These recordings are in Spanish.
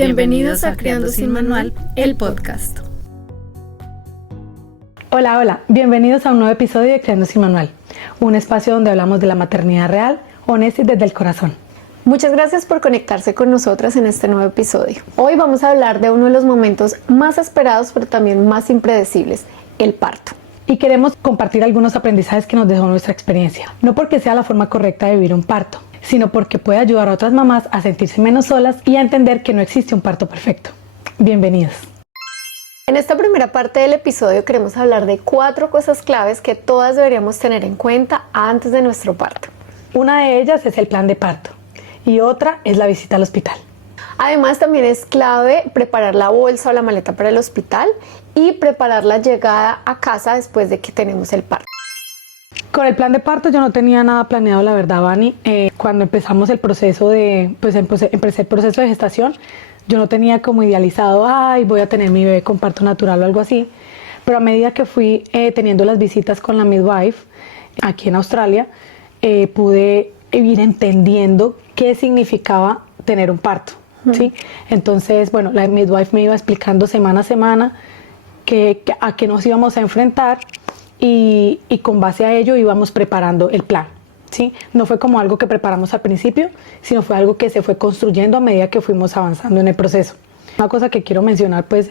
Bienvenidos a Criando Sin Manual, el podcast. Hola, bienvenidos a un nuevo episodio de Criando Sin Manual, un espacio donde hablamos de la maternidad real, honesta y desde el corazón. Muchas gracias por conectarse con nosotras en este nuevo episodio. Hoy vamos a hablar de uno de los momentos más esperados, pero también más impredecibles, el parto. Y queremos compartir algunos aprendizajes que nos dejó nuestra experiencia, no porque sea la forma correcta de vivir un parto, sino porque puede ayudar a otras mamás a sentirse menos solas y a entender que no existe un parto perfecto. Bienvenidos. En esta primera parte del episodio queremos hablar de 4 cosas claves que todas deberíamos tener en cuenta antes de nuestro parto. Una de ellas es el plan de parto y otra es la visita al hospital. Además, también es clave preparar la bolsa o la maleta para el hospital y preparar la llegada a casa después de que tenemos el parto. Con el plan de parto yo no tenía nada planeado, la verdad, Vani. Cuando empezamos el proceso empecé el proceso de gestación, yo no tenía como idealizado, voy a tener mi bebé con parto natural o algo así. Pero a medida que fui teniendo las visitas con la midwife aquí en Australia, pude ir entendiendo qué significaba tener un parto. ¿Sí? Entonces, bueno, la midwife me iba explicando semana a semana a qué nos íbamos a enfrentar y con base a ello íbamos preparando el plan. ¿Sí? No fue como algo que preparamos al principio, sino fue algo que se fue construyendo a medida que fuimos avanzando en el proceso. Una cosa que quiero mencionar pues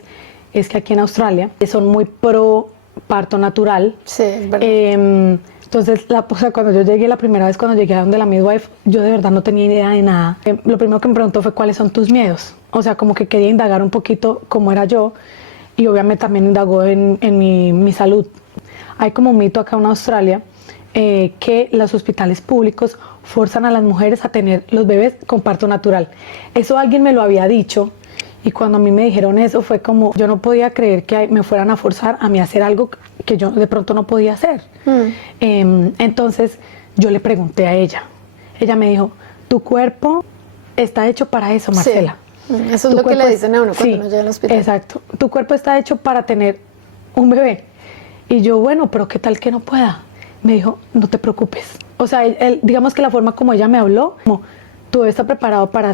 es que aquí en Australia son muy pro parto natural. Sí, es verdad. Entonces, cuando yo llegué la primera vez, cuando llegué a donde la midwife, yo de verdad no tenía idea de nada. Lo primero que me preguntó fue ¿cuáles son tus miedos? O sea, como que quería indagar un poquito cómo era yo y obviamente también indagó en mi salud. Hay como un mito acá en Australia que los hospitales públicos forzan a las mujeres a tener los bebés con parto natural. Eso alguien me lo había dicho. Y cuando a mí me dijeron eso fue como, yo no podía creer que me fueran a forzar a mí a hacer algo que yo de pronto no podía hacer. Entonces yo le pregunté a ella. Ella me dijo, tu cuerpo está hecho para eso, Marcela. Sí. Eso es lo que le dicen a uno cuando uno llega al hospital. Exacto. Tu cuerpo está hecho para tener un bebé. Y yo, bueno, pero ¿qué tal que no pueda? Me dijo, no te preocupes. O sea, digamos que la forma como ella me habló, como tu bebé está preparado para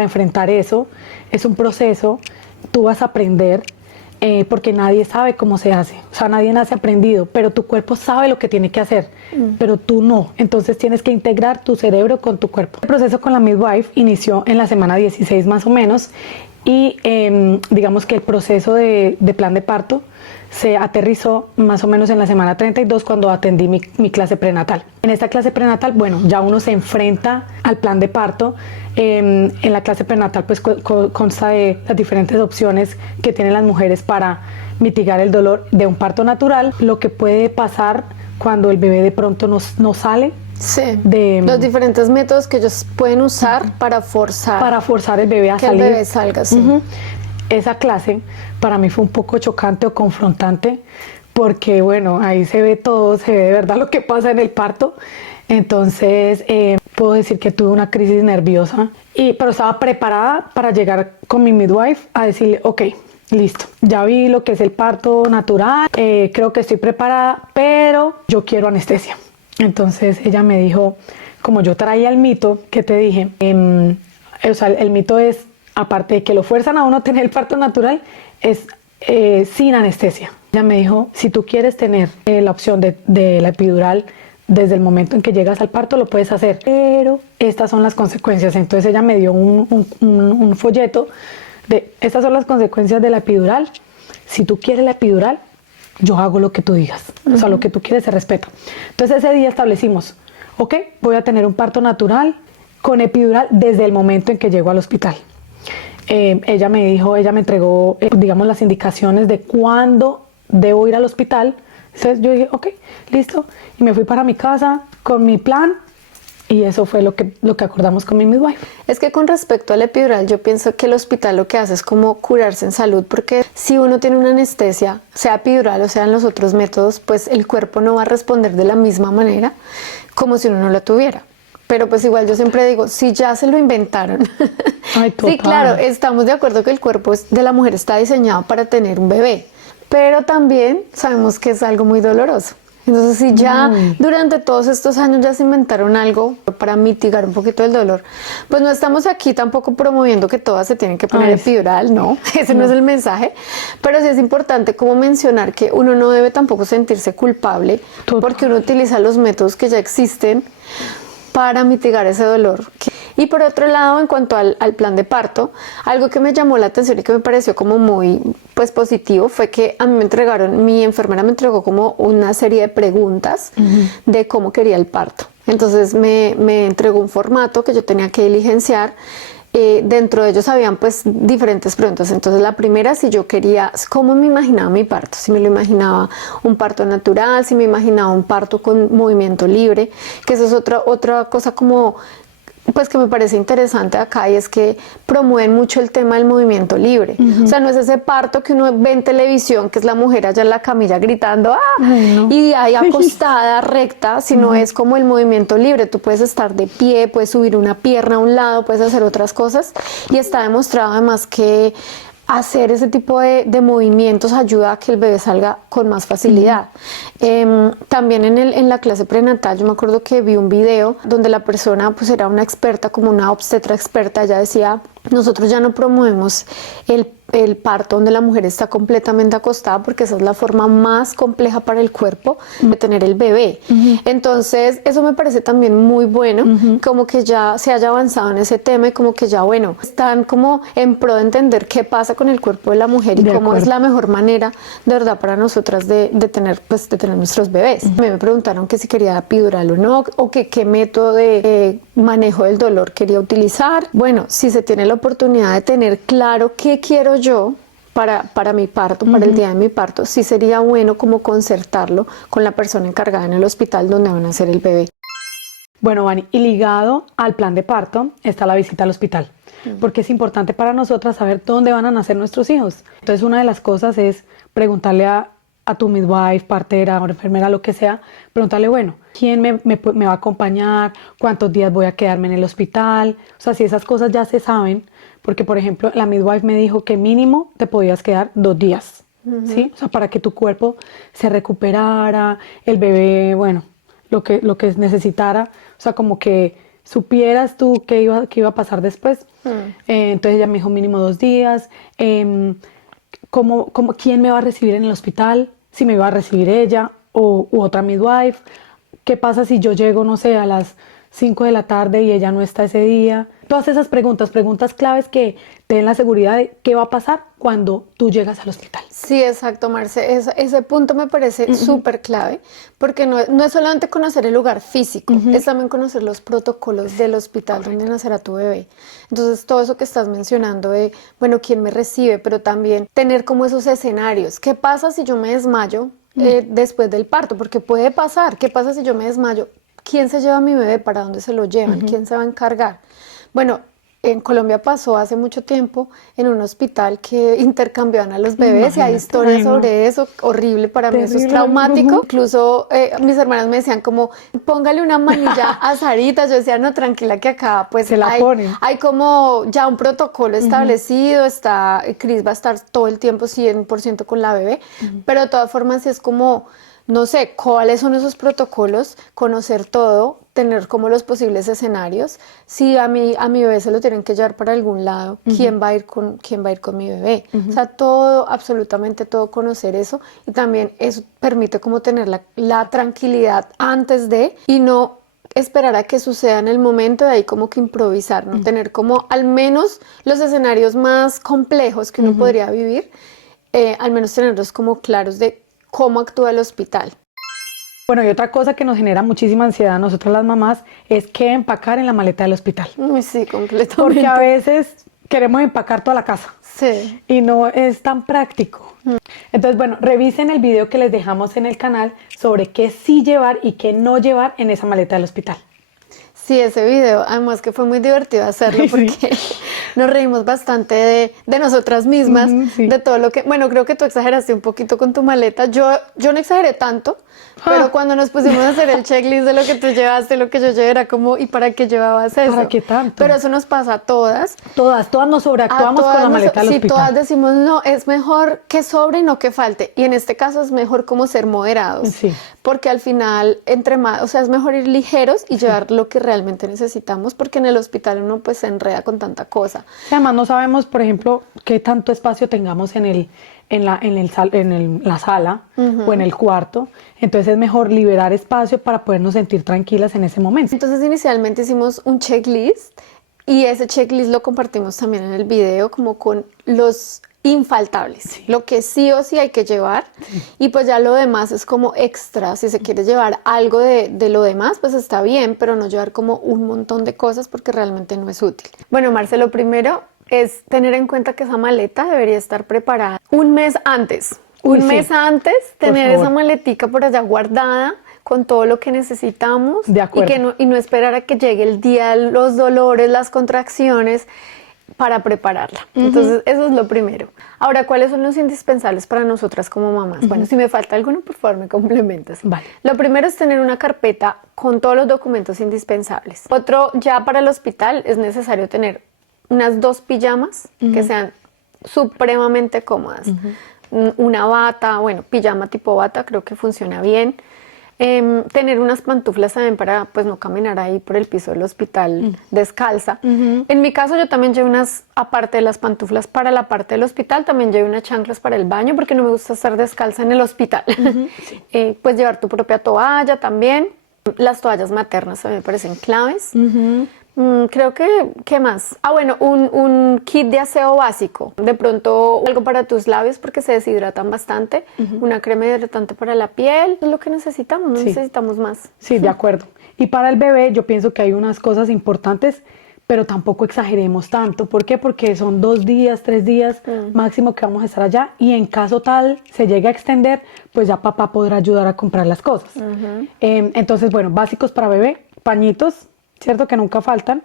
enfrentar eso, es un proceso, tú vas a aprender, porque nadie sabe cómo se hace, o sea, nadie nace aprendido, pero tu cuerpo sabe lo que tiene que hacer, pero tú no, entonces tienes que integrar tu cerebro con tu cuerpo. El proceso con la midwife inició en la semana 16 más o menos, y digamos que el proceso de plan de parto se aterrizó más o menos en la semana 32 cuando atendí mi clase prenatal. En esta clase prenatal, bueno, ya uno se enfrenta al plan de parto. En la clase prenatal pues consta de las diferentes opciones que tienen las mujeres para mitigar el dolor de un parto natural, lo que puede pasar cuando el bebé de pronto no sale. Sí, los diferentes métodos que ellos pueden usar para forzar el bebé a que salir. el bebé salga, sí. Esa clase para mí fue un poco chocante o confrontante porque, bueno, ahí se ve todo, se ve de verdad lo que pasa en el parto. Entonces, puedo decir que tuve una crisis nerviosa, pero estaba preparada para llegar con mi midwife a decirle, ok, listo, ya vi lo que es el parto natural, creo que estoy preparada, pero yo quiero anestesia. Entonces ella me dijo, como yo traía el mito que te dije, o sea, el mito es, aparte de que lo fuerzan a uno a tener el parto natural, es sin anestesia. Ella me dijo, si tú quieres tener la opción de la epidural desde el momento en que llegas al parto, lo puedes hacer, pero estas son las consecuencias. Entonces ella me dio un folleto de, estas son las consecuencias de la epidural. Si tú quieres la epidural, yo hago lo que tú digas, o sea, lo que tú quieres se respeta. Entonces ese día establecimos, ok, voy a tener un parto natural con epidural desde el momento en que llego al hospital. Ella me entregó, digamos, las indicaciones de cuándo debo ir al hospital. Entonces yo dije, ok, listo, y me fui para mi casa con mi plan. Y eso fue lo que acordamos con mi midwife. Es que con respecto al epidural, yo pienso que el hospital lo que hace es como curarse en salud, porque si uno tiene una anestesia, sea epidural o sean los otros métodos, pues el cuerpo no va a responder de la misma manera como si uno no lo tuviera. Pero pues igual yo siempre digo, si ya se lo inventaron. Ay, sí, claro, estamos de acuerdo que el cuerpo de la mujer está diseñado para tener un bebé, pero también sabemos que es algo muy doloroso. Entonces, si ya durante todos estos años ya se inventaron algo para mitigar un poquito el dolor, pues no estamos aquí tampoco promoviendo que todas se tienen que poner epidural, no, ese no es el mensaje, pero sí es importante como mencionar que uno no debe tampoco sentirse culpable porque uno utiliza los métodos que ya existen para mitigar ese dolor. Y por otro lado, en cuanto al plan de parto, algo que me llamó la atención y que me pareció como muy positivo fue que a mí mi enfermera me entregó como una serie de preguntas de cómo quería el parto. Entonces me entregó un formato que yo tenía que diligenciar. Dentro de ellos habían pues diferentes preguntas. Entonces la primera, si yo quería, cómo me imaginaba mi parto, si me lo imaginaba un parto natural, si me imaginaba un parto con movimiento libre, que eso es otra cosa como pues que me parece interesante acá, y es que promueven mucho el tema del movimiento libre. O sea, no es ese parto que uno ve en televisión, que es la mujer allá en la camilla gritando y ahí acostada recta, sino es como el movimiento libre. Tú puedes estar de pie, puedes subir una pierna a un lado, puedes hacer otras cosas, y está demostrado además que hacer ese tipo de movimientos ayuda a que el bebé salga con más facilidad. También en la clase prenatal yo me acuerdo que vi un video donde la persona pues era una experta, como una obstetra experta. Ella decía, nosotros ya no promovemos el parto donde la mujer está completamente acostada, porque esa es la forma más compleja para el cuerpo de tener el bebé. Entonces eso me parece también muy bueno, como que ya se haya avanzado en ese tema, y como que ya bueno, están como en pro de entender qué pasa con el cuerpo de la mujer y cómo es la mejor manera de verdad para nosotras de tener nuestros bebés. Me preguntaron que si quería epidural o no, o que qué método de manejo del dolor quería utilizar. Bueno, si se tiene la oportunidad de tener claro qué quiero yo para mi parto, para el día de mi parto, sí sería bueno como concertarlo con la persona encargada en el hospital donde van a hacer el bebé. Bueno, Vani, y ligado al plan de parto está la visita al hospital, porque es importante para nosotras saber dónde van a nacer nuestros hijos. Entonces, una de las cosas es preguntarle a tu midwife, partera o enfermera, lo que sea, preguntarle, bueno, ¿quién me va a acompañar? ¿Cuántos días voy a quedarme en el hospital? O sea, si esas cosas ya se saben, porque, por ejemplo, la midwife me dijo que mínimo te podías quedar 2 días, ¿sí? O sea, para que tu cuerpo se recuperara, el bebé, bueno, lo que necesitara, o sea, como que supieras tú qué iba a pasar después. Entonces ella me dijo mínimo 2 días. ¿Quién me va a recibir en el hospital? Si me va a recibir ella u otra midwife. ¿Qué pasa si yo llego, no sé, a las 5 de la tarde y ella no está ese día? Todas esas preguntas claves que te den la seguridad de qué va a pasar cuando tú llegas al hospital. Sí, exacto, Marce. Ese punto me parece súper clave, porque no es solamente conocer el lugar físico, es también conocer los protocolos del hospital donde nacerá tu bebé. Entonces, todo eso que estás mencionando de, bueno, quién me recibe, pero también tener como esos escenarios. ¿Qué pasa si yo me desmayo después del parto? Porque puede pasar. ¿Qué pasa si yo me desmayo? ¿Quién se lleva a mi bebé? ¿Para dónde se lo llevan? ¿Quién se va a encargar? Bueno, en Colombia pasó hace mucho tiempo en un hospital que intercambiaban a los bebés. Imagínate. Y hay historias sobre eso, horrible, para mí eso es traumático. Incluso mis hermanas me decían como, póngale una manilla a Sarita. Yo decía, no, tranquila, que acá pues hay como ya un protocolo establecido, Cris va a estar todo el tiempo 100% con la bebé, pero de todas formas es como, no sé, cuáles son esos protocolos, conocer todo, tener como los posibles escenarios. Si a mi bebé se lo tienen que llevar para algún lado, ¿quién va a ir con mi bebé? O sea, todo, absolutamente todo, conocer eso, y también eso permite como tener la tranquilidad antes de, y no esperar a que suceda en el momento, de ahí como que improvisar, ¿no? Tener como al menos los escenarios más complejos que uno podría vivir, al menos tenerlos como claros de cómo actúa el hospital. Bueno, y otra cosa que nos genera muchísima ansiedad a nosotras las mamás es qué empacar en la maleta del hospital. Uy, sí, completamente. Porque a veces queremos empacar toda la casa. Sí. Y no es tan práctico. Entonces, bueno, revisen el video que les dejamos en el canal sobre qué sí llevar y qué no llevar en esa maleta del hospital. Sí, ese video, además que fue muy divertido hacerlo, porque nos reímos bastante de nosotras mismas, Sí. de todo lo que, bueno, creo que tú exageraste un poquito con tu maleta, yo no exageré tanto, pero cuando nos pusimos a hacer el checklist de lo que tú llevaste, lo que yo llevé, era como, ¿y para qué llevabas eso? ¿Para qué tanto? Pero eso nos pasa a todas. Todas nos sobreactuamos con la maleta del Sí, hospital. todas decimos, no, es mejor que sobre y no que falte. Y en este caso es mejor como ser moderados. Sí. Porque al final, entre más, o sea, es mejor ir ligeros y llevar lo que realmente necesitamos, porque en el hospital uno pues se enreda con tanta cosa. Además, no sabemos, por ejemplo, qué tanto espacio tengamos en la sala o en el cuarto. Entonces es mejor liberar espacio para podernos sentir tranquilas en ese momento. Entonces inicialmente hicimos un checklist y ese checklist lo compartimos también en el video como con los infaltables, lo que sí o sí hay que llevar, y pues ya lo demás es como extra. Si se quiere llevar algo de lo demás, pues está bien, pero no llevar como un montón de cosas porque realmente no es útil. Bueno, Marce, lo primero es tener en cuenta que esa maleta debería estar preparada un mes antes. Un mes antes, tener esa maletica por allá guardada con todo lo que necesitamos. De acuerdo. Y no esperar a que llegue el día, los dolores, las contracciones para prepararla. Entonces, eso es lo primero. Ahora, ¿cuáles son los indispensables para nosotras como mamás? Bueno, si me falta alguno, por favor, me complementas. Vale. Lo primero es tener una carpeta con todos los documentos indispensables. Otro, ya para el hospital es necesario tener unas 2 pijamas que sean supremamente cómodas. Una bata, bueno, pijama tipo bata, creo que funciona bien. Tener unas pantuflas también para pues no caminar ahí por el piso del hospital descalza. En mi caso yo también llevo unas, aparte de las pantuflas para la parte del hospital, también llevo unas chanclas para el baño porque no me gusta estar descalza en el hospital. Pues llevar tu propia toalla también. Las toallas maternas también me parecen claves. Creo que, ¿qué más? Ah, bueno, un kit de aseo básico. De pronto algo para tus labios porque se deshidratan bastante. Una crema hidratante para la piel. Es lo que necesitamos, no necesitamos más. Sí, de acuerdo. Y para el bebé yo pienso que hay unas cosas importantes, pero tampoco exageremos tanto. ¿Por qué? Porque son 2 días, 3 días máximo que vamos a estar allá, y en caso tal se llegue a extender, pues ya papá podrá ayudar a comprar las cosas. Entonces, bueno, básicos para bebé, pañitos, cierto que nunca faltan,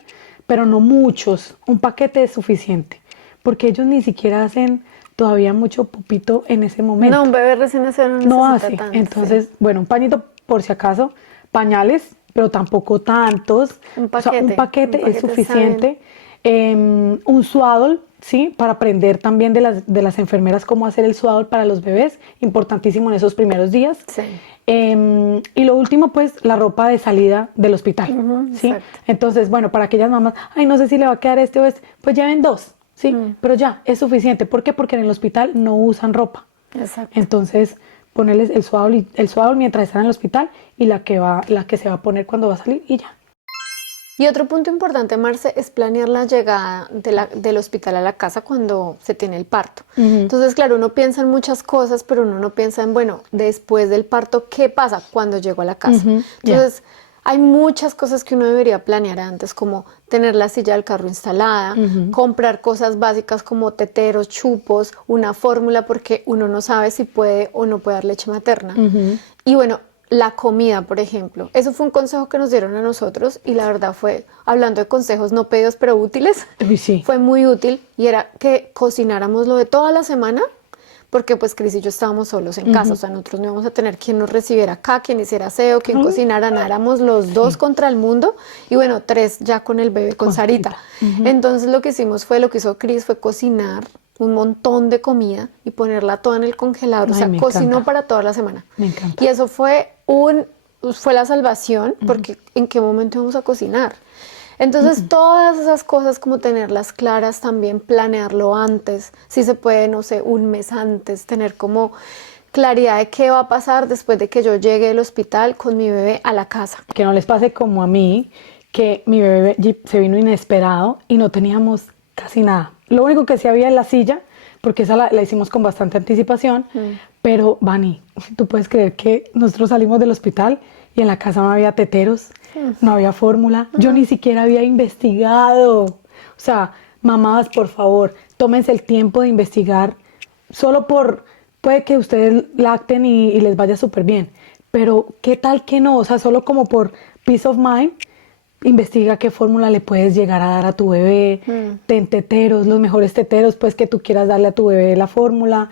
pero no muchos. Un paquete es suficiente, porque ellos ni siquiera hacen todavía mucho pupito en ese momento. No, un bebé recién nacido no No necesita hace. tanto. Entonces, bueno, un pañito por si acaso, pañales, pero tampoco tantos. Un O sea, un paquete es suficiente. Un swaddle, ¿sí? Para aprender también de las enfermeras cómo hacer el swaddle para los bebés, importantísimo en esos primeros días. Sí. Y lo último, pues, la ropa de salida del hospital, ¿sí? Exacto. Entonces, bueno, para aquellas mamás, ay, no sé si le va a quedar este o este, pues lleven 2, ¿sí? Pero ya, es suficiente. ¿Por qué? Porque en el hospital no usan ropa. Exacto. Entonces, ponerles el swaddle mientras están en el hospital, y la que se va a poner cuando va a salir, y ya. Y otro punto importante, Marce, es planear la llegada del hospital a la casa cuando se tiene el parto. Entonces, claro, uno piensa en muchas cosas, pero uno no piensa en, bueno, después del parto, ¿qué pasa cuando llego a la casa? Entonces, hay muchas cosas que uno debería planear antes, como tener la silla del carro instalada, comprar cosas básicas como teteros, chupos, una fórmula, porque uno no sabe si puede o no puede dar leche materna. Y bueno, la comida, por ejemplo. Eso fue un consejo que nos dieron a nosotros, y la verdad fue, hablando de consejos no pedidos pero útiles, Uy, sí. fue muy útil, y era que cocináramos lo de toda la semana, porque pues Cris y yo estábamos solos en casa, o sea, nosotros no íbamos a tener quien nos recibiera acá, quien hiciera aseo, quien cocinara, nada, éramos los 2 contra el mundo, y bueno, 3 ya con el bebé, con Sarita. Entonces lo que hizo Cris fue cocinar un montón de comida y ponerla toda en el congelador. Ay, O sea, me cocinó encanta. para toda la semana. Me encanta. Y eso fue la salvación, porque ¿en qué momento íbamos a cocinar? Entonces, todas esas cosas, como tenerlas claras también, planearlo antes, si se puede, no sé, un mes antes, tener como claridad de qué va a pasar después de que yo llegue del hospital con mi bebé a la casa. Que no les pase como a mí, que mi bebé se vino inesperado y no teníamos casi nada. Lo único que sí había en la silla, porque esa la hicimos con bastante anticipación, pero Vani, tú puedes creer que nosotros salimos del hospital y en la casa no había teteros, no había fórmula, yo ni siquiera había investigado. O sea, mamás, por favor, tómense el tiempo de investigar, puede que ustedes lacten y les vaya súper bien, pero ¿qué tal que no? O sea, solo como por peace of mind, investiga qué fórmula le puedes llegar a dar a tu bebé, ten teteros, los mejores teteros, pues que tú quieras darle a tu bebé la fórmula,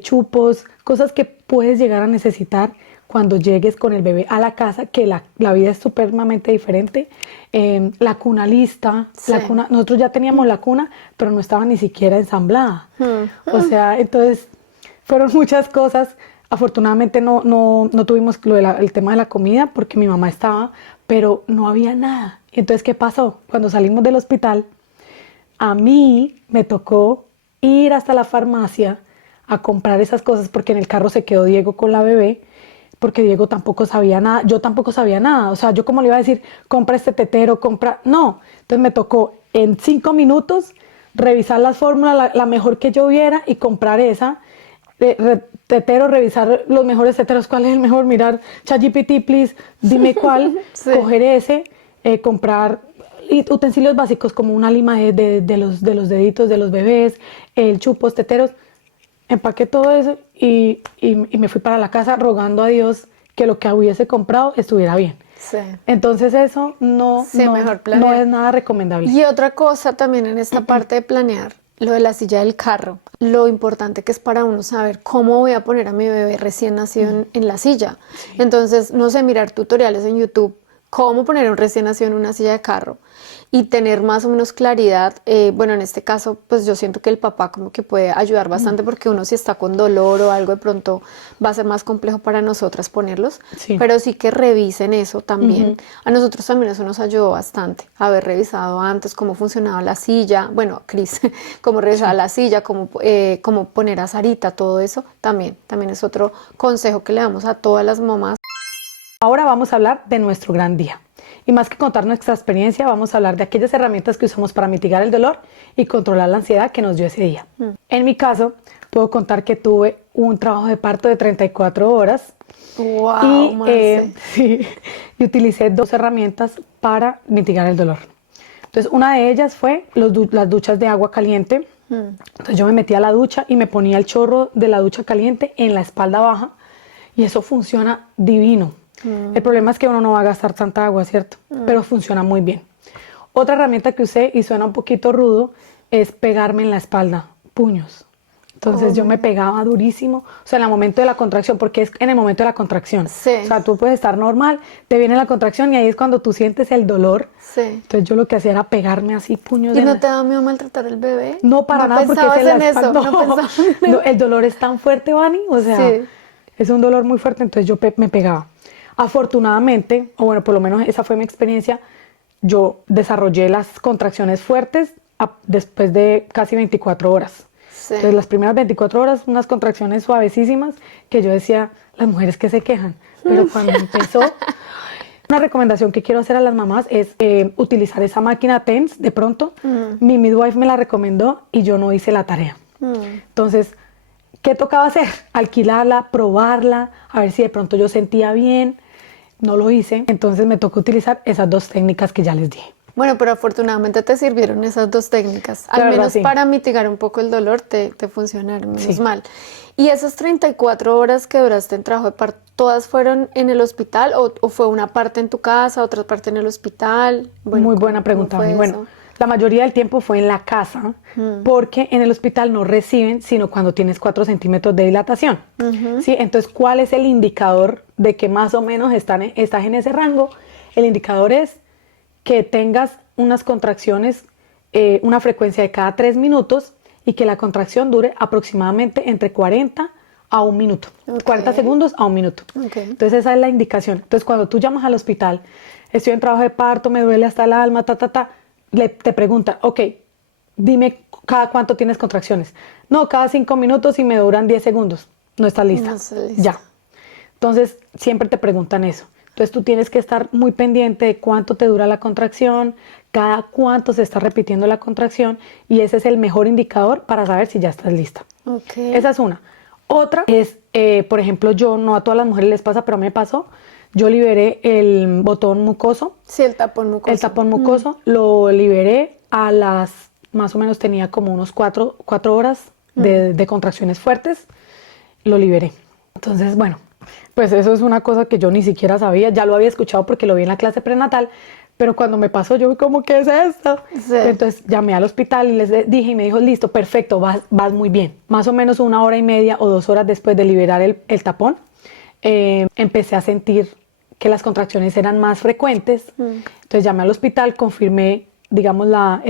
chupos, cosas que puedes llegar a necesitar cuando llegues con el bebé a la casa, que la vida es supremamente diferente. La cuna lista, Sí. nosotros ya teníamos la cuna, pero no estaba ni siquiera ensamblada. O sea, entonces fueron muchas cosas. Afortunadamente no tuvimos el tema de la comida porque mi mamá estaba, pero no había nada. Entonces, ¿qué pasó? Cuando salimos del hospital, a mí me tocó ir hasta la farmacia a comprar esas cosas porque en el carro se quedó Diego con la bebé, porque Diego tampoco sabía nada, yo tampoco sabía nada. O sea, yo como le iba a decir, compra este tetero, compra... No, entonces me tocó en 5 minutos revisar las fórmulas, la mejor que yo viera y comprar esa. Tetero, revisar los mejores teteros, cuál es el mejor, mirar ChatGPT, please, dime cuál, Sí. coger ese, comprar utensilios básicos como una lima de los deditos de los bebés, el chupos, teteros, empaqué todo eso y me fui para la casa rogando a Dios que lo que hubiese comprado estuviera bien. Sí. Entonces eso Sí, mejor planear. no es nada recomendable. Y otra cosa también en esta parte de planear, lo de la silla del carro, lo importante que es para uno saber cómo voy a poner a mi bebé recién nacido en la silla. Entonces, no sé, mirar tutoriales en YouTube, cómo poner a un recién nacido en una silla de carro y tener más o menos claridad. Bueno, en este caso, pues yo siento que el papá como que puede ayudar bastante porque uno si está con dolor o algo de pronto va a ser más complejo para nosotras ponerlos, Sí. pero sí que revisen eso también. A nosotros también eso nos ayudó bastante, haber revisado antes cómo funcionaba la silla, bueno, Cris, cómo revisaba la silla, cómo poner a Sarita, todo eso también es otro consejo que le damos a todas las mamás. Ahora vamos a hablar de nuestro gran día. Y más que contar nuestra experiencia, vamos a hablar de aquellas herramientas que usamos para mitigar el dolor y controlar la ansiedad que nos dio ese día. En mi caso, puedo contar que tuve un trabajo de parto de 34 horas ¡Wow, y, Marce! sí, y utilicé 2 herramientas para mitigar el dolor. Entonces, una de ellas fue las duchas de agua caliente. Entonces, yo me metía a la ducha y me ponía el chorro de la ducha caliente en la espalda baja y eso funciona divino. El problema es que uno no va a gastar tanta agua, ¿cierto? Pero funciona muy bien. Otra herramienta que usé y suena un poquito rudo es pegarme en la espalda, puños. Entonces yo me pegaba durísimo, o sea, en el momento de la contracción, porque es en el momento de la contracción. Sí. O sea, tú puedes estar normal, te viene la contracción y ahí es cuando tú sientes el dolor. Sí. Entonces yo lo que hacía era pegarme así puños. ¿Y no te da miedo maltratar el bebé? No, para nada, porque pensabas es en la en eso, espalda. no pensabas en No, eso. el dolor es tan fuerte, Vani, o sea, Sí. es un dolor muy fuerte, entonces yo me pegaba. Afortunadamente, o bueno, por lo menos esa fue mi experiencia, yo desarrollé las contracciones fuertes después de casi 24 horas. Sí. Entonces, las primeras 24 horas, unas contracciones suavecísimas que yo decía, las mujeres que se quejan. Pero cuando empezó, una recomendación que quiero hacer a las mamás es utilizar esa máquina TENS de pronto. Mi midwife me la recomendó y yo no hice la tarea. Entonces, ¿qué tocaba hacer? Alquilarla, probarla, a ver si de pronto yo sentía bien. No lo hice, entonces me tocó utilizar esas 2 técnicas que ya les dije. Bueno, pero afortunadamente te sirvieron esas 2 técnicas. La Al verdad, menos sí. para mitigar un poco el dolor te funcionaron, menos Sí. mal. ¿Y esas 34 horas que duraste en trabajo de parto, todas fueron en el hospital o fue una parte en tu casa, otra parte en el hospital? Bueno, Muy ¿cómo- buena cómo pregunta, fue Vani. eso? Bueno, la mayoría del tiempo fue en la casa, porque en el hospital no reciben sino cuando tienes 4 centímetros de dilatación. ¿Sí? Entonces, ¿cuál es el indicador de que más o menos estás en ese rango? El indicador es que tengas unas contracciones, una frecuencia de cada 3 minutos y que la contracción dure aproximadamente entre 40 a 1 minuto. Ok. 40 segundos a 1 minuto. Ok. Entonces esa es la indicación. Entonces cuando tú llamas al hospital, estoy en trabajo de parto, me duele hasta el alma, te preguntan, ok, dime cada cuánto tienes contracciones. No, cada 5 minutos y me duran 10 segundos. No estás lista. No estoy lista. Ya. Entonces siempre te preguntan eso. Entonces tú tienes que estar muy pendiente de cuánto te dura la contracción, cada cuánto se está repitiendo la contracción y ese es el mejor indicador para saber si ya estás lista. Ok. Esa es una. Otra es, por ejemplo, yo, no a todas las mujeres les pasa, pero a mí me pasó, yo liberé el botón mucoso, Sí, el tapón mucoso. el tapón mucoso, lo liberé a las, más o menos tenía como unos 4 horas de contracciones fuertes, lo liberé. Entonces, bueno, pues eso es una cosa que yo ni siquiera sabía, ya lo había escuchado porque lo vi en la clase prenatal, pero cuando me pasó yo vi como, ¿qué es esto? Sí. Entonces llamé al hospital y les dije y me dijo, listo, perfecto, vas muy bien. Más o menos 1 hora y media o 2 horas después de liberar el tapón, empecé a sentir que las contracciones eran más frecuentes. Entonces llamé al hospital, confirmé, digamos, la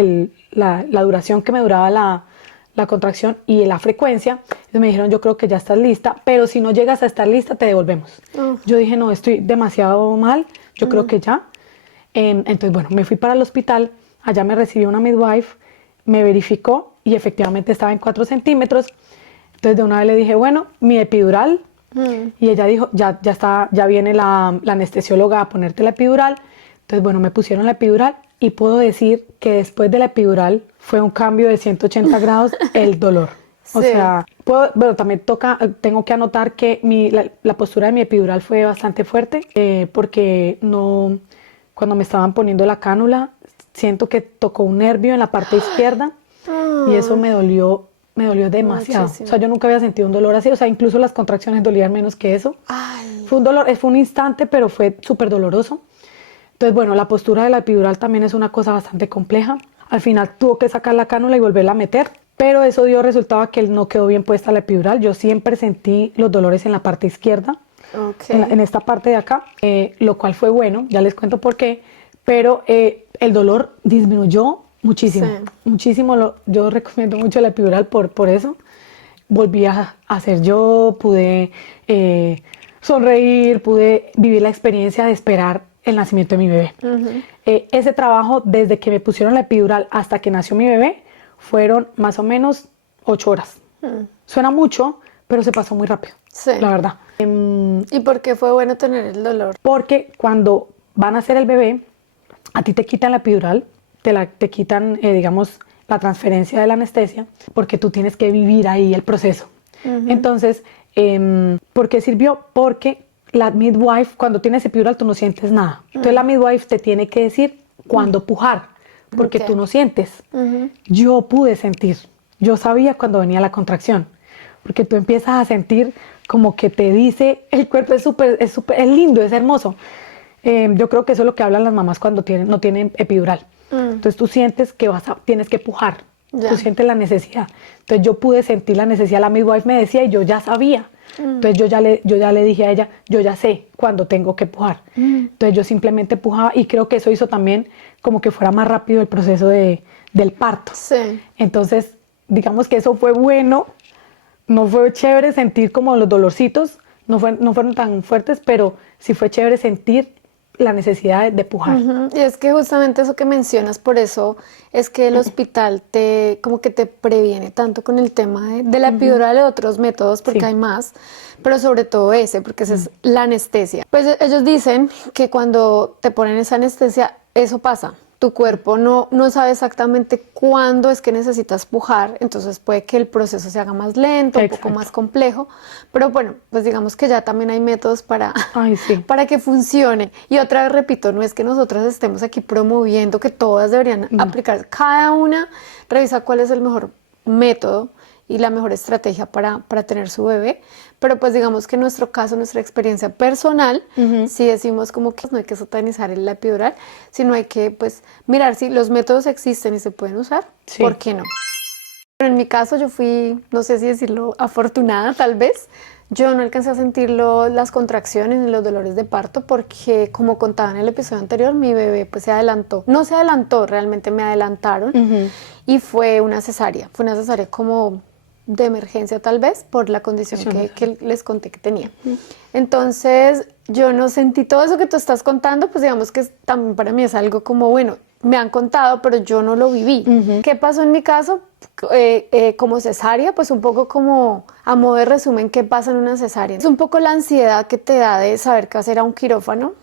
duración que me duraba la contracción y la frecuencia. Entonces me dijeron, yo creo que ya estás lista, pero si no llegas a estar lista, te devolvemos. Yo dije, no, estoy demasiado mal, yo creo que ya. Entonces, bueno, me fui para el hospital, allá me recibió una midwife, me verificó y efectivamente estaba en 4 centímetros. Entonces de una vez le dije, bueno, mi epidural. Y ella dijo, ya está, ya viene la anestesióloga a ponerte la epidural. Entonces, bueno, me pusieron la epidural y puedo decir que después de la epidural fue un cambio de 180 grados el dolor. O Sí. sea, bueno, también tengo que anotar que la postura de mi epidural fue bastante fuerte porque no, cuando me estaban poniendo la cánula, siento que tocó un nervio en la parte izquierda y eso me dolió demasiado. Muchísimo. O sea, yo nunca había sentido un dolor así. O sea, incluso las contracciones dolían menos que eso. Ay. Fue un dolor, fue un instante, pero fue súper doloroso. Entonces, bueno, la postura de la epidural también es una cosa bastante compleja. Al final tuvo que sacar la cánula y volverla a meter, pero eso dio resultado a que no quedó bien puesta la epidural. Yo siempre sentí los dolores en la parte izquierda, Okay. en esta parte de acá, lo cual fue bueno, ya les cuento por qué, pero el dolor disminuyó muchísimo, Sí. muchísimo. Yo recomiendo mucho la epidural por eso. Volví a ser yo, pude sonreír, pude vivir la experiencia de esperar el nacimiento de mi bebé. Ese trabajo, desde que me pusieron la epidural hasta que nació mi bebé, fueron más o menos 8 horas. Suena mucho, pero se pasó muy rápido, Sí. la verdad. ¿Y por qué fue bueno tener el dolor? Porque cuando van a hacer el bebé, a ti te quitan la epidural, te quitan, digamos, la transferencia de la anestesia, porque tú tienes que vivir ahí el proceso. Entonces, ¿por qué sirvió? Porque la midwife, cuando tienes epidural, tú no sientes nada. Entonces, la midwife te tiene que decir cuándo pujar, porque Ok. tú no sientes. Yo pude sentir, yo sabía cuando venía la contracción, porque tú empiezas a sentir como que te dice, el cuerpo es lindo, es hermoso. Yo creo que eso es lo que hablan las mamás cuando no tienen epidural. Entonces tú sientes que tienes que pujar, Ya. tú sientes la necesidad. Entonces yo pude sentir la necesidad, la midwife me decía y yo ya sabía. Entonces yo ya le dije a ella, yo ya sé cuándo tengo que pujar. Entonces yo simplemente pujaba y creo que eso hizo también como que fuera más rápido el proceso del parto. Sí. Entonces, digamos que eso fue bueno. No fue chévere sentir como los dolorcitos, no fueron tan fuertes, pero sí fue chévere sentir la necesidad de pujar. Y es que justamente eso que mencionas, por eso es que el hospital como que te previene tanto con el tema de la epidural y de otros métodos, porque Sí. hay más, pero sobre todo ese, porque esa es la anestesia. Pues ellos dicen que cuando te ponen esa anestesia, eso pasa. Tu cuerpo no sabe exactamente cuándo es que necesitas pujar, entonces puede que el proceso se haga más lento, un poco Exacto. más complejo, pero bueno, pues digamos que ya también hay métodos para, Ay, sí. para que funcione. Y otra vez repito, no es que nosotras estemos aquí promoviendo que todas deberían aplicar, cada una revisa cuál es el mejor método y la mejor estrategia para tener su bebé, pero pues digamos que en nuestro caso, nuestra experiencia personal, sí decimos como que no hay que satanizar la epidural, sino hay que pues mirar si los métodos existen y se pueden usar, Sí. ¿por qué no? Pero en mi caso yo fui, no sé si decirlo, afortunada tal vez. Yo no alcancé a sentir las contracciones ni los dolores de parto porque, como contaba en el episodio anterior, mi bebé pues se adelantó. No se adelantó, realmente me adelantaron y fue una cesárea. Fue una cesárea como de emergencia tal vez por la condición que les conté que tenía. Entonces yo no sentí todo eso que tú estás contando, pues digamos que también para mí es algo como, bueno, me han contado, pero yo no lo viví. ¿Qué pasó en mi caso? Como cesárea, pues un poco como a modo de resumen, ¿qué pasa en una cesárea? Es un poco la ansiedad que te da de saber que hacer a un quirófano,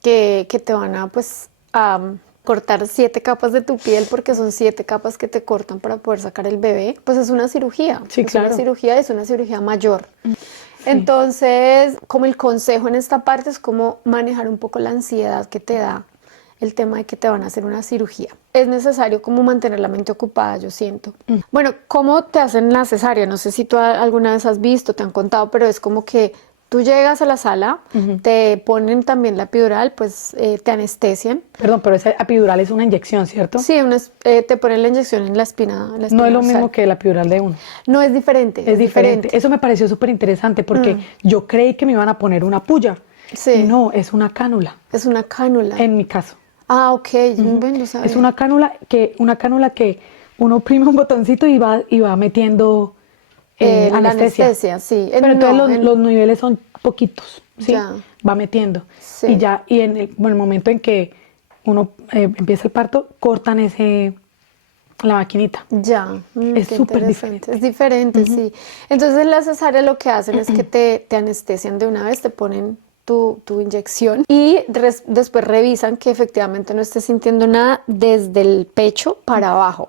que te van a pues a cortar 7 capas de tu piel porque son 7 capas que te cortan para poder sacar el bebé, pues es una cirugía. Sí, es claro. una cirugía, es una cirugía mayor. Entonces, como el consejo en esta parte es como manejar un poco la ansiedad que te da el tema de que te van a hacer una cirugía. Es necesario como mantener la mente ocupada, yo siento. Bueno, ¿cómo te hacen la cesárea? No sé si tú alguna vez has visto, te han contado, pero es como que tú llegas a la sala, te ponen también la epidural, pues te anestesian. Perdón, pero esa epidural es una inyección, ¿cierto? Sí, te ponen la inyección en la espina. No es lo dorsal. mismo que la epidural de uno. No, es diferente. Es diferente. Eso me pareció súper interesante porque yo creí que me iban a poner una puya. Sí. Y no, es una cánula. Es una cánula. En mi caso. Ah, ok. Bueno, sabía. Es una cánula que uno oprime un botoncito y va metiendo La anestesia. anestesia, sí. Pero entonces los niveles son poquitos, ¿sí? Ya. Va metiendo. Sí. Y en el momento en que uno empieza el parto, cortan la maquinita. Ya, Es qué súper interesante. diferente. Es diferente, sí. Entonces en la cesárea lo que hacen es que te anestesian de una vez, te ponen tu inyección y después revisan que efectivamente no estés sintiendo nada desde el pecho para abajo.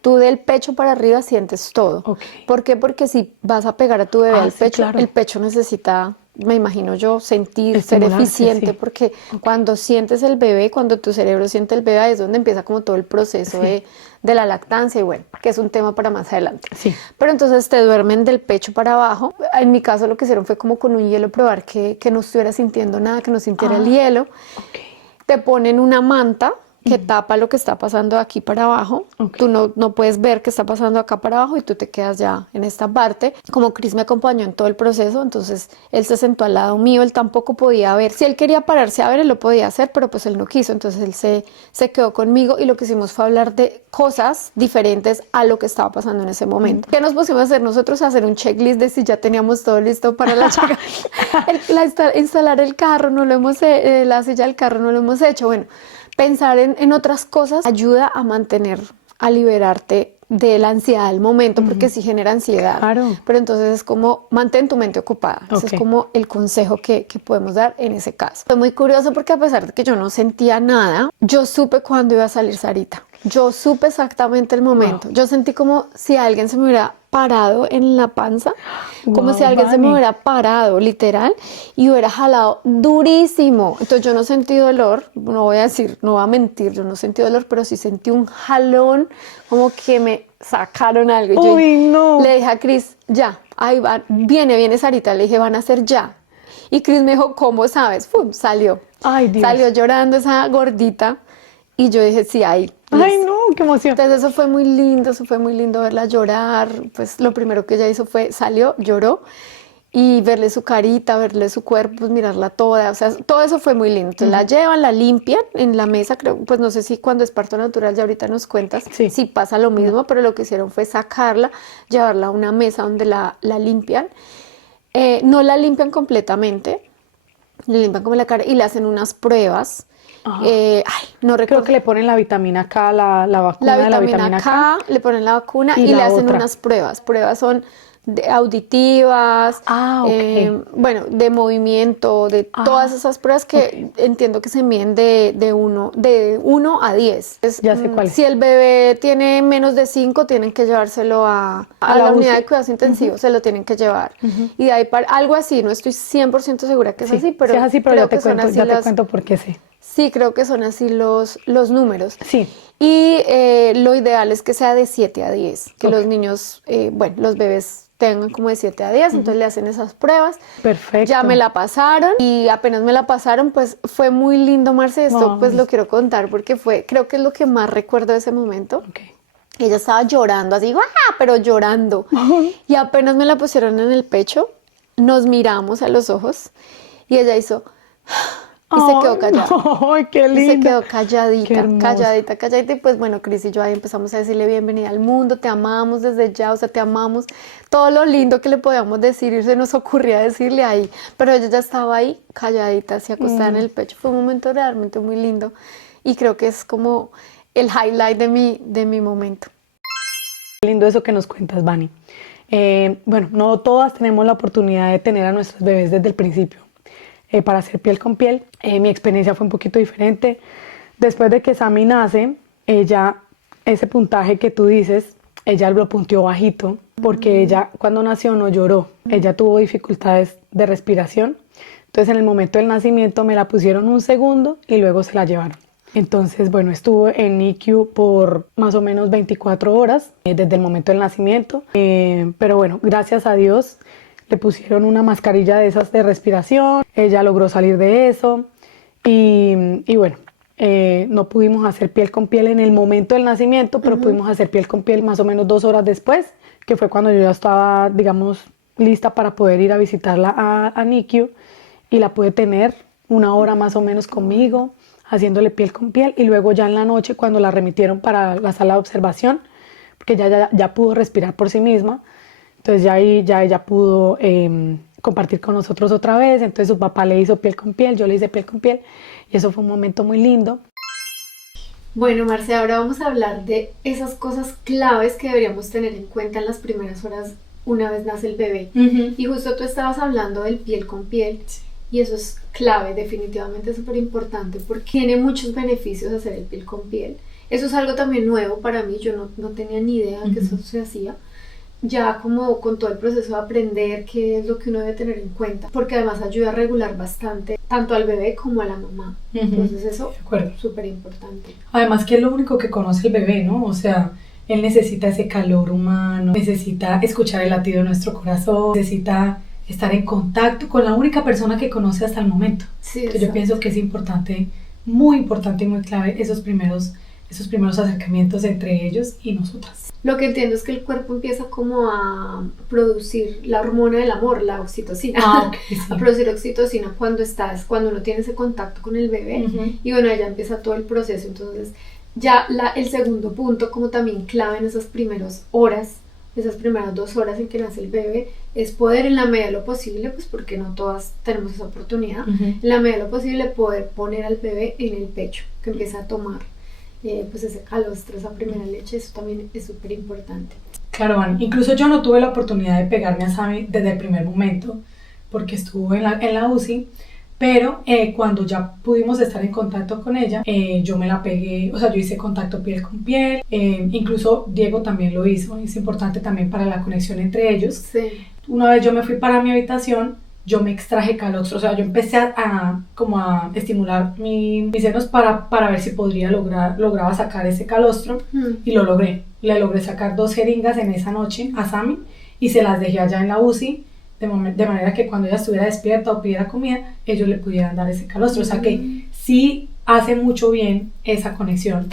Tú del pecho para arriba sientes todo. Ok. ¿Por qué? Porque si vas a pegar a tu bebé al Sí, pecho, claro. el pecho necesita, me imagino yo, sentir, ser Estimularse, eficiente, sí. porque cuando sientes el bebé, cuando tu cerebro siente el bebé, ahí es donde empieza como todo el proceso Sí. de la lactancia y bueno, que es un tema para más adelante. Sí. Pero entonces te duermen del pecho para abajo. En mi caso lo que hicieron fue como con un hielo probar que no estuviera sintiendo nada, que no sintiera el hielo. Ok. Te ponen una manta que tapa lo que está pasando aquí para abajo. Ok. Tú no puedes ver qué está pasando acá para abajo y tú te quedas ya en esta parte. Como Chris me acompañó en todo el proceso, entonces él se sentó al lado mío, él tampoco podía ver. Si él quería pararse a ver, él lo podía hacer, pero pues él no quiso, entonces él se quedó conmigo y lo que hicimos fue hablar de cosas diferentes a lo que estaba pasando en ese momento. ¿Qué nos pusimos a hacer nosotros? A hacer un checklist de si ya teníamos todo listo para la llegada. Instalar el carro, no lo hemos la silla del carro no lo hemos hecho. Bueno, pensar en otras cosas ayuda a liberarte de la ansiedad del momento, porque sí genera ansiedad. Claro. Pero entonces es como, mantén tu mente ocupada. Ese Ok. es como el consejo que podemos dar en ese caso. Fue muy curioso porque a pesar de que yo no sentía nada, yo supe cuándo iba a salir Sarita. Yo supe exactamente el momento. Yo sentí como si alguien se me hubiera parado en la panza, como Wow, si alguien se me Vani. hubiera parado, literal, y hubiera jalado durísimo. Entonces yo no sentí dolor, no voy a mentir, yo no sentí dolor, pero sí sentí un jalón, como que me sacaron algo. Y yo Uy, no. le dije a Chris, ya, ahí va, viene Sarita, le dije, van a ser ya. Y Chris me dijo, ¿cómo sabes? ¡Pum! Salió. Ay, Dios. Salió llorando esa gordita. Y yo dije, sí, ahí. Ay, no, qué emoción. Entonces eso fue muy lindo verla llorar. Pues lo primero que ella hizo fue, salió, lloró. Y verle su carita, verle su cuerpo, pues mirarla toda. O sea, todo eso fue muy lindo. Entonces la llevan, la limpian en la mesa. Creo, pues no sé si cuando es parto natural, ya ahorita nos cuentas, Sí. si pasa lo mismo, pero lo que hicieron fue sacarla, llevarla a una mesa donde la limpian. No la limpian completamente, le limpian como la cara y le hacen unas pruebas. No Creo recuerdo. que le ponen la vitamina K, la vacuna de la vitamina K. Le ponen la vacuna Y y le la hacen otra. unas pruebas. Pruebas son auditivas, Ah, ok. bueno, de movimiento, de todas esas pruebas que entiendo que se miden de 1 a 10. Ya sé cuál es. Si el bebé tiene menos de 5, tienen que llevárselo a la la unidad UCI. de cuidados intensivos, se lo tienen que llevar. Y de ahí para algo así, no estoy 100% segura que es así, pero sí es así, pero creo ya te que son cuento, así ya te las- cuento por qué sé. Sí, creo que son así los números. Sí. Y lo ideal es que sea de 7 a 10, que Ok. los niños, los bebés tengan como de 7 a 10, entonces le hacen esas pruebas. Perfecto. Ya me la pasaron y apenas me la pasaron, pues fue muy lindo, Marce, esto Ay. pues lo quiero contar porque creo que es lo que más recuerdo de ese momento. Ok. Ella estaba llorando así, ¡guau! Pero llorando. Y apenas me la pusieron en el pecho, nos miramos a los ojos y ella hizo... Y se quedó callada. Ay, qué Y lindo. se quedó Qué calladita, hermoso. calladita. Y pues bueno, Cris y yo ahí empezamos a decirle bienvenida al mundo, te amamos desde ya, o sea, te amamos. Todo lo lindo que le podíamos decir y se nos ocurría decirle ahí. Pero ella ya estaba ahí, calladita, así acostada en el pecho. Fue un momento realmente muy lindo. Y creo que es como el highlight de mi momento. Qué lindo eso que nos cuentas, Vani. Bueno, no todas tenemos la oportunidad de tener a nuestros bebés desde el principio. Para hacer piel con piel, mi experiencia fue un poquito diferente. Después de que Sammy nace, ese puntaje que tú dices, ella lo punteó bajito, porque ella cuando nació no lloró. Ella tuvo dificultades de respiración. Entonces en el momento del nacimiento me la pusieron un segundo y luego se la llevaron. Entonces, bueno, estuvo en NICU por más o menos 24 horas desde el momento del nacimiento. Pero bueno, gracias a Dios le pusieron una mascarilla de esas de respiración, ella logró salir de eso y bueno, no pudimos hacer piel con piel en el momento del nacimiento, pero pudimos hacer piel con piel más o menos 2 horas después, que fue cuando yo ya estaba, digamos, lista para poder ir a visitarla a NICU, y la pude tener 1 hora más o menos conmigo, haciéndole piel con piel, y luego ya en la noche cuando la remitieron para la sala de observación, porque ya pudo respirar por sí misma, entonces ya ahí ya ella pudo compartir con nosotros otra vez, entonces su papá le hizo piel con piel, yo le hice piel con piel, y eso fue un momento muy lindo. Bueno, Marce, ahora vamos a hablar de esas cosas claves que deberíamos tener en cuenta en las primeras horas una vez nace el bebé. Y justo tú estabas hablando del piel con piel, y eso es clave, definitivamente súper importante, porque tiene muchos beneficios hacer el piel con piel. Eso es algo también nuevo para mí, yo no tenía ni idea de que eso se hacía. Ya como con todo el proceso de aprender qué es lo que uno debe tener en cuenta, porque además ayuda a regular bastante tanto al bebé como a la mamá. Entonces eso es súper importante. Además que es lo único que conoce el bebé, ¿no? O sea, él necesita ese calor humano, necesita escuchar el latido de nuestro corazón, necesita estar en contacto con la única persona que conoce hasta el momento. Sí, entonces yo pienso que es importante, muy importante y muy clave esos primeros acercamientos entre ellos y nosotras. Lo que entiendo es que el cuerpo empieza como a producir la hormona del amor, la oxitocina. Sí. A producir oxitocina cuando uno tiene ese contacto con el bebé. Y bueno, ya empieza todo el proceso. Entonces ya el segundo punto, como también clave en esas primeras horas, esas primeras 2 horas en que nace el bebé, es poder en la medida de lo posible, pues porque no todas tenemos esa oportunidad, en la medida de lo posible poder poner al bebé en el pecho, que empiece a tomar pues ese calostro, esa primera leche. Eso también es súper importante. Claro, Van. Incluso yo no tuve la oportunidad de pegarme a Sammy desde el primer momento, porque estuvo en la UCI, pero cuando ya pudimos estar en contacto con ella, yo me la pegué, o sea, yo hice contacto piel con piel, incluso Diego también lo hizo, es importante también para la conexión entre ellos. Sí. Una vez yo me fui para mi habitación, yo me extraje calostro, o sea, yo empecé a estimular mis senos para ver si lograba sacar ese calostro, y lo logré. Le logré sacar 2 jeringas en esa noche a Sammy y se las dejé allá en la UCI, de manera que cuando ella estuviera despierta o pidiera comida, ellos le pudieran dar ese calostro. O sea que sí hace mucho bien esa conexión.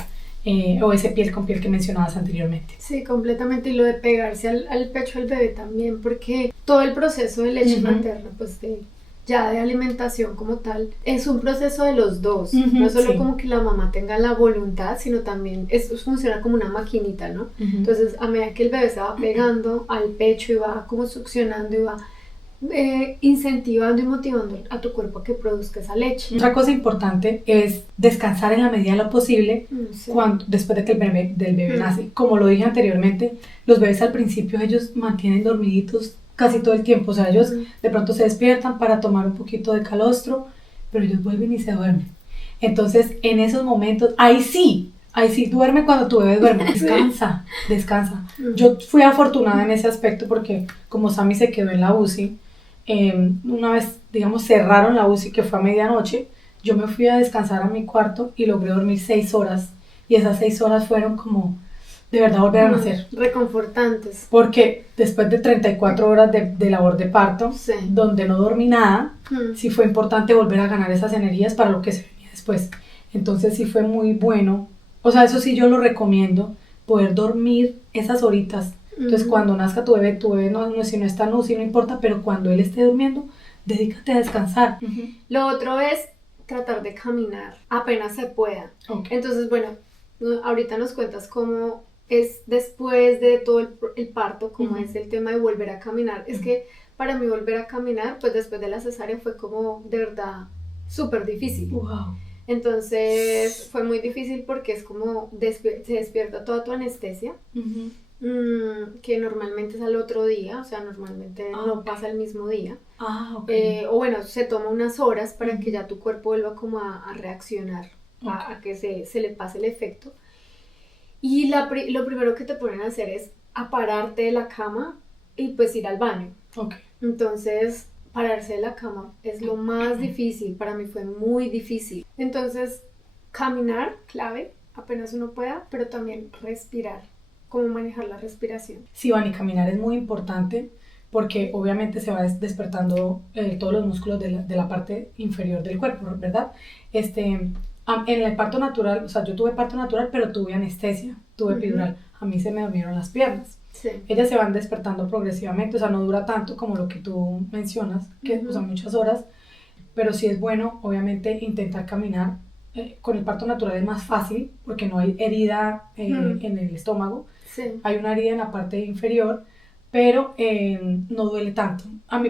O ese piel con piel que mencionabas anteriormente. Sí, completamente. Y lo de pegarse al pecho del bebé también, porque todo el proceso de leche materna, pues de alimentación como tal, es un proceso de los dos. No solo como que la mamá tenga la voluntad, sino también eso funciona como una maquinita, ¿no? Entonces, a medida que el bebé se va pegando al pecho y va como succionando y va incentivando y motivando a tu cuerpo a que produzca esa leche. Otra cosa importante es descansar en la medida de lo posible después de que el bebé nace. Como lo dije anteriormente, los bebés al principio ellos mantienen dormiditos casi todo el tiempo, o sea, ellos de pronto se despiertan para tomar un poquito de calostro, pero ellos vuelven y se duermen. Entonces, en esos momentos, ahí sí, duerme cuando tu bebé duerme, descansa. Yo fui afortunada en ese aspecto porque como Sammy se quedó en la UCI, una vez, digamos, cerraron la UCI, que fue a medianoche, yo me fui a descansar a mi cuarto y logré dormir 6 horas, y esas 6 horas fueron como, de verdad, volver a nacer. Reconfortantes. Porque después de 34 horas de labor de parto, donde no dormí nada, sí fue importante volver a ganar esas energías para lo que se venía después. Entonces sí fue muy bueno, o sea, eso sí yo lo recomiendo, poder dormir esas horitas. Entonces cuando nazca tu bebé no, si no está en UCI no importa, pero cuando él esté durmiendo, dedícate a descansar. Lo otro es tratar de caminar apenas se pueda. Entonces, bueno, ahorita nos cuentas cómo es después de todo el parto, cómo es el tema de volver a caminar. Es que para mí volver a caminar, pues después de la cesárea fue como de verdad súper difícil. Entonces fue muy difícil porque es como se despierta toda tu anestesia, que normalmente es al otro día, o sea, normalmente no pasa el mismo día. O bueno, se toma unas horas para que ya tu cuerpo vuelva como a reaccionar, a que se le pase el efecto. Y lo primero que te ponen a hacer es a pararte de la cama y pues ir al baño. Entonces, pararse de la cama es lo más difícil, para mí fue muy difícil. Entonces, caminar, clave, apenas uno pueda, pero también respirar, cómo manejar la respiración. Sí, Vani, caminar es muy importante porque obviamente se va despertando todos los músculos de la parte inferior del cuerpo, ¿verdad? En el parto natural, o sea, yo tuve parto natural, pero tuve anestesia, tuve epidural. A mí se me durmieron las piernas. Sí. Ellas se van despertando progresivamente, o sea, no dura tanto como lo que tú mencionas, que son muchas horas, pero sí es bueno, obviamente, intentar caminar. Con el parto natural es más fácil, porque no hay herida en el estómago. Sí. Hay una herida en la parte inferior, pero no duele tanto.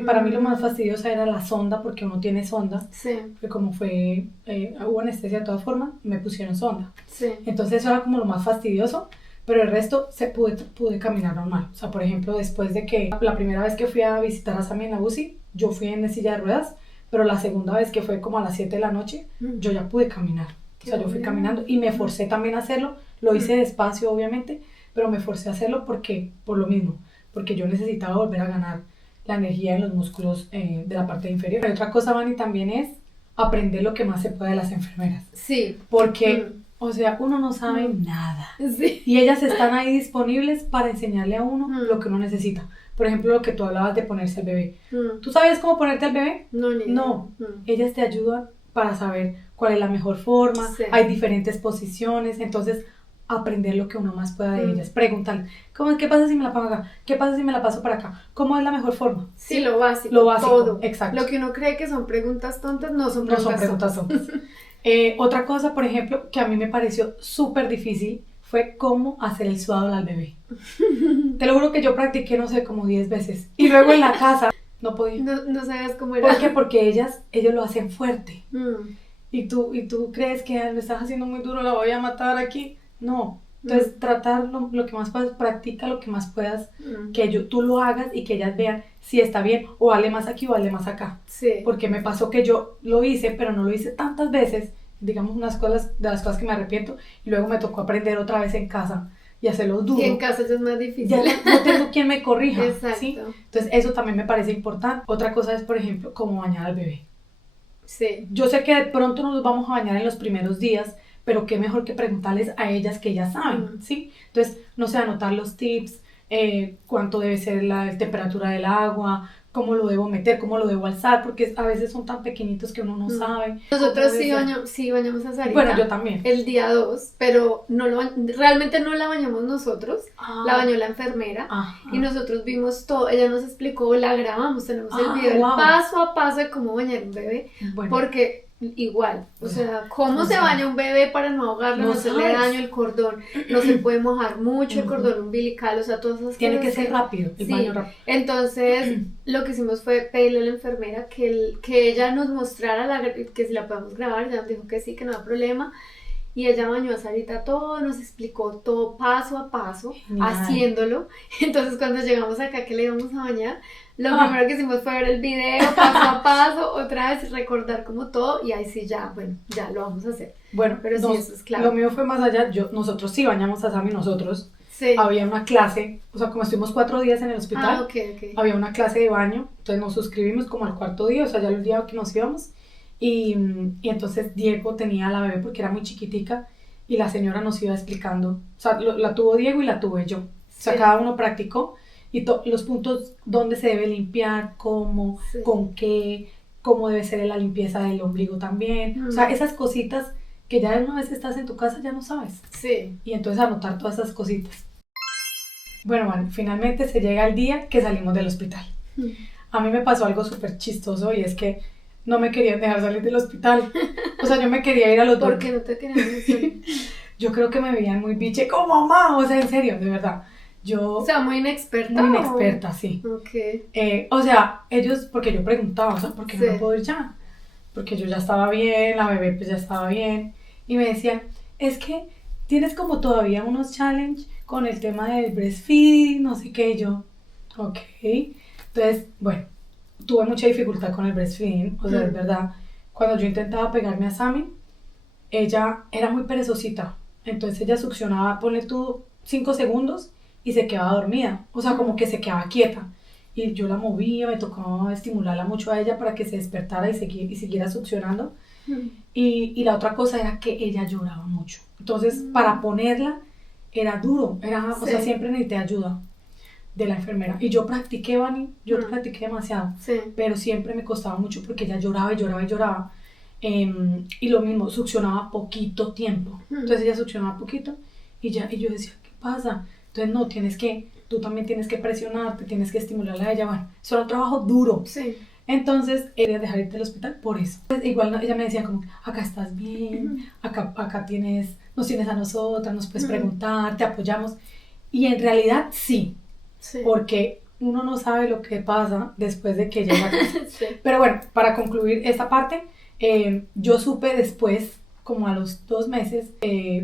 Para mí lo más fastidioso era la sonda, porque uno tiene sonda, Sí. porque como hubo anestesia de todas formas, me pusieron sonda. Sí. Entonces eso era como lo más fastidioso, pero el resto pude caminar normal. O sea, por ejemplo, después de que la primera vez que fui a visitar a Sammy en la UCI, yo fui en silla de ruedas, pero la segunda vez que fue como a las 7 de la noche, yo ya pude caminar. O sea, yo fui caminando y me forcé también a hacerlo. Lo hice despacio, obviamente, pero me forcé a hacerlo por lo mismo, porque yo necesitaba volver a ganar la energía en los músculos de la parte inferior. Y otra cosa, Vani, también es aprender lo que más se puede de las enfermeras. Sí. Porque, o sea, uno no sabe nada. Sí. Y ellas están ahí disponibles para enseñarle a uno lo que uno necesita. Por ejemplo, lo que tú hablabas de ponerse al bebé. ¿Tú sabes cómo ponerte al bebé? No, ni No. idea. Ellas te ayudan para saber cuál es la mejor forma. Sí. Hay diferentes posiciones. Entonces, aprender lo que uno más pueda de ellas. Preguntarle, ¿qué pasa si me la pongo acá? ¿Qué pasa si me la paso para acá? ¿Cómo es la mejor forma? Sí, lo básico. Lo básico, todo. exacto. Lo que uno cree que son preguntas tontas, no son No preguntas, son preguntas tontas. Otra cosa, por ejemplo, que a mí me pareció súper difícil fue cómo hacer el swaddle al bebé. Te lo juro que yo practiqué, no sé, como 10 veces. Y luego en la casa no podía. No sabes cómo era. ¿Por qué? Porque ellos lo hacen fuerte. Y tú crees que lo estás haciendo muy duro, la voy a matar aquí. No. Entonces, tratar lo que más puedas, practica lo que más puedas, que tú lo hagas y que ellas vean si está bien, o vale más aquí o vale más acá. Sí. Porque me pasó que yo lo hice, pero no lo hice tantas veces, digamos unas cosas, de las cosas que me arrepiento, y luego me tocó aprender otra vez en casa y hacerlo duro. Y en casa ya es más difícil. Ya no tengo quien me corrija. Exacto. ¿Sí? Entonces, eso también me parece importante. Otra cosa es, por ejemplo, cómo bañar al bebé. Sí. Yo sé que de pronto nos vamos a bañar en los primeros días, pero qué mejor que preguntarles a ellas que ellas saben, ¿sí? Entonces, no sé, anotar los tips, cuánto debe ser la temperatura del agua, cómo lo debo meter, cómo lo debo alzar, porque a veces son tan pequeñitos que uno no sabe. Nosotros sí bañamos a Sarita. Bueno, yo también. El día 2, pero realmente no la bañamos nosotros, la bañó la enfermera. Y nosotros vimos todo, ella nos explicó, la grabamos, tenemos el video, el paso a paso de cómo bañar un bebé, porque igual, o sea, ¿cómo se baña un bebé para no ahogarlo, no hacerle daño el cordón? No se puede mojar mucho el cordón umbilical, o sea, todas esas cosas. Tiene que ser rápido, el baño rápido. Entonces, lo que hicimos fue pedirle a la enfermera que ella nos mostrara que si la podemos grabar, ya nos dijo que sí, que no hay problema. Y ella bañó a Sarita todo, nos explicó todo paso a paso, haciéndolo. Entonces, cuando llegamos acá que le íbamos a bañar, lo primero que hicimos fue ver el video paso a paso, otra vez recordar como todo, y ahí sí ya, bueno, ya lo vamos a hacer. Bueno, pero sí, eso es claro. Lo mío fue más allá, nosotros sí bañamos a Sammy, nosotros. Sí. Había una clase, o sea, como estuvimos 4 días en el hospital, okay. Había una clase de baño, entonces nos suscribimos como al 4.º día, o sea, ya el día que nos íbamos. Y entonces Diego tenía a la bebé porque era muy chiquitica y la señora nos iba explicando, o sea, la tuvo Diego y la tuve yo, o sea, cada uno practicó y los puntos donde se debe limpiar, cómo, con qué, cómo debe ser la limpieza del ombligo también, o sea, esas cositas que ya una vez estás en tu casa ya no sabes. Sí. Y entonces anotar todas esas cositas. Bueno, finalmente se llega el día que salimos del hospital. A mí me pasó algo súper chistoso y es que no me querían dejar salir del hospital. O sea, yo me quería ir a los ¿Por qué no te querían dejar? Yo creo que me veían muy biche, como mamá, o sea, en serio, de verdad. O sea, muy inexperta. Muy inexperta, sí. Ok. O sea, ellos, porque yo preguntaba, o sea, ¿por qué no puedo ir ya? Porque yo ya estaba bien, la bebé pues ya estaba bien. Y me decían, es que tienes como todavía unos challenge con el tema del breastfeeding, no sé qué, y yo, ok. Entonces, bueno, tuve mucha dificultad con el breastfeeding, o sea, es verdad. Cuando yo intentaba pegarme a Sammy, ella era muy perezosita. Entonces ella succionaba, ponle tú 5 segundos y se quedaba dormida. O sea, como que se quedaba quieta. Y yo la movía, me tocaba estimularla mucho a ella para que se despertara y siguiera succionando. Y la otra cosa era que ella lloraba mucho. Entonces, para ponerla era duro. O sea, siempre necesité ayuda. de la enfermera. Y yo practiqué, Vani, yo practiqué demasiado, Sí. pero siempre me costaba mucho porque ella lloraba y lloraba y lloraba. Y lo mismo, succionaba poquito tiempo. Entonces ella succionaba poquito y yo decía, ¿qué pasa? Entonces no, tú también tienes que presionarte, tienes que estimularla a ella. Bueno, eso era un trabajo duro. Sí. Entonces, quería dejar irte al hospital por eso. Pues, igual ella me decía como, acá estás bien, acá nos tienes a nosotras, nos puedes preguntar, te apoyamos. Y en realidad sí, porque uno no sabe lo que pasa después de que llega a casa. Sí. Pero bueno, para concluir esta parte, yo supe después, como a los 2 meses,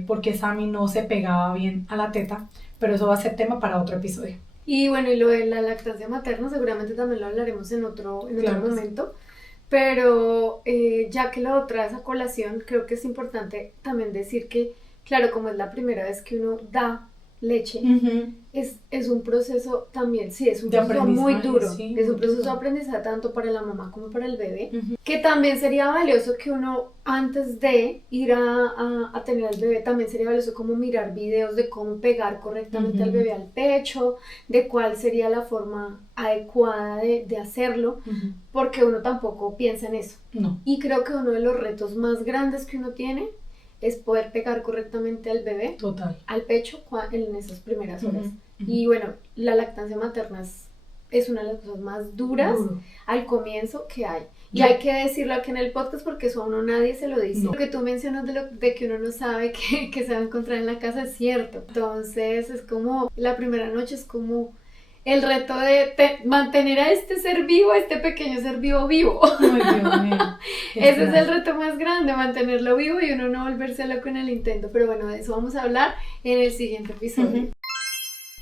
porque Sammy no se pegaba bien a la teta, pero eso va a ser tema para otro episodio. Y bueno, y lo de la lactancia materna seguramente también lo hablaremos en otro momento, pero ya que lo traes a colación, creo que es importante también decir que, claro, como es la primera vez que uno da leche, es un proceso también, sí, es un proceso muy duro, es un proceso de aprendizaje tanto para la mamá como para el bebé, que también sería valioso que uno antes de ir a tener al bebé, también sería valioso como mirar videos de cómo pegar correctamente al bebé al pecho, de cuál sería la forma adecuada de hacerlo, porque uno tampoco piensa en eso. No. Y creo que uno de los retos más grandes que uno tiene es poder pegar correctamente al bebé, al pecho en esas primeras horas. Y bueno, la lactancia materna es una de las cosas más duras al comienzo que hay. Y hay que decirlo aquí en el podcast porque eso a uno nadie se lo dice. Lo que tú mencionas de que uno no sabe que se va a encontrar en la casa es cierto. Entonces es como, la primera noche es como el reto de mantener a este ser vivo, a este pequeño ser vivo. Ay, Dios mío. Ese es el reto más grande, mantenerlo vivo y uno no volverse loco en el intento. Pero bueno, de eso vamos a hablar en el siguiente episodio.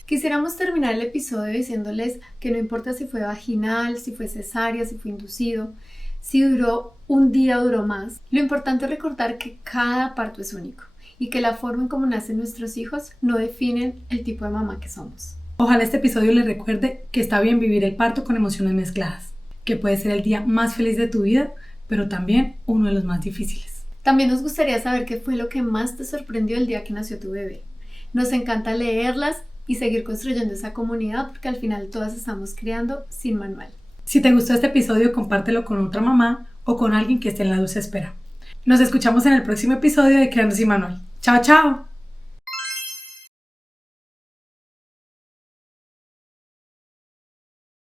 Quisiéramos terminar el episodio diciéndoles que no importa si fue vaginal, si fue cesárea, si fue inducido, si duró un día o duró más, lo importante es recordar que cada parto es único y que la forma en cómo nacen nuestros hijos no definen el tipo de mamá que somos. Ojalá este episodio les recuerde que está bien vivir el parto con emociones mezcladas, que puede ser el día más feliz de tu vida, pero también uno de los más difíciles. También nos gustaría saber qué fue lo que más te sorprendió el día que nació tu bebé. Nos encanta leerlas y seguir construyendo esa comunidad porque al final todas estamos creando sin manual. Si te gustó este episodio, compártelo con otra mamá o con alguien que esté en la dulce espera. Nos escuchamos en el próximo episodio de Creando sin Manual. ¡Chao, chao!